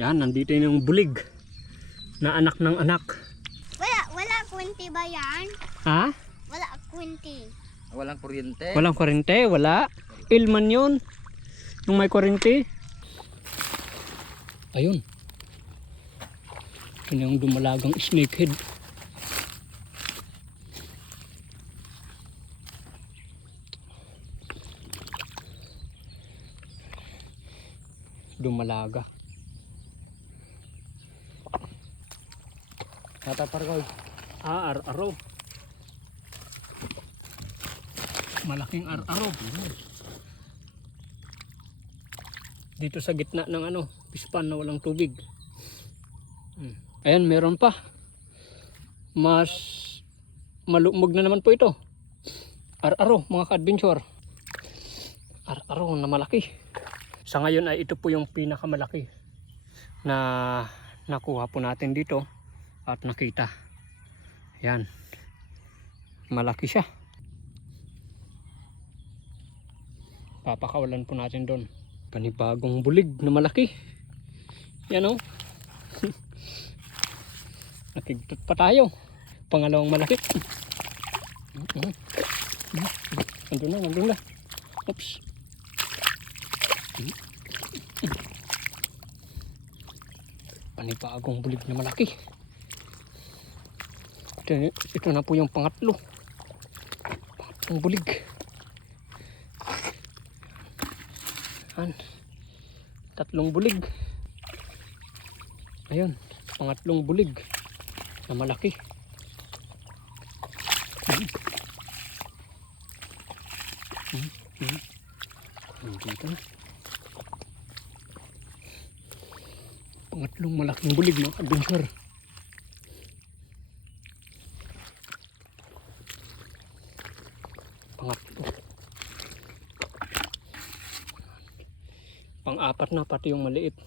Yan, nandito yung bulig na anak ng anak. Wala kwinti ba yan? Ha? Wala kwinti. Walang kuryente. Walang kuryente, wala. Ilman yun. Yung may kuryente. Ayun. Ito yung dumalagang snakehead. Dumalaga. Natapar ko. Ar-aro. Malaking ar-aro. Dito sa gitna ng pispan na walang tubig. Ayan, meron pa. Mas malumog na naman po ito. Ar-aro, mga ka-adventure. Ar-aro na malaki. Sa ngayon ay ito po yung pinakamalaki na nakuha po natin dito at nakita. Yan. Malaki siya. Papakawalan po natin doon. Panibagong bulig na malaki. Yan o. Nakigtot pa tayo. Pangalawang malaki. Nandun na. Oops. Panibagong bulig na malaki. Ito na po yung pangatlo. Pangatlong bulig. Tatlong bulig. Ayun, pangatlong bulig na malaki. Dito. Pangatlong malaking bulig, mga adventure. Pangatlo. Pang-apat na, pati yung maliit.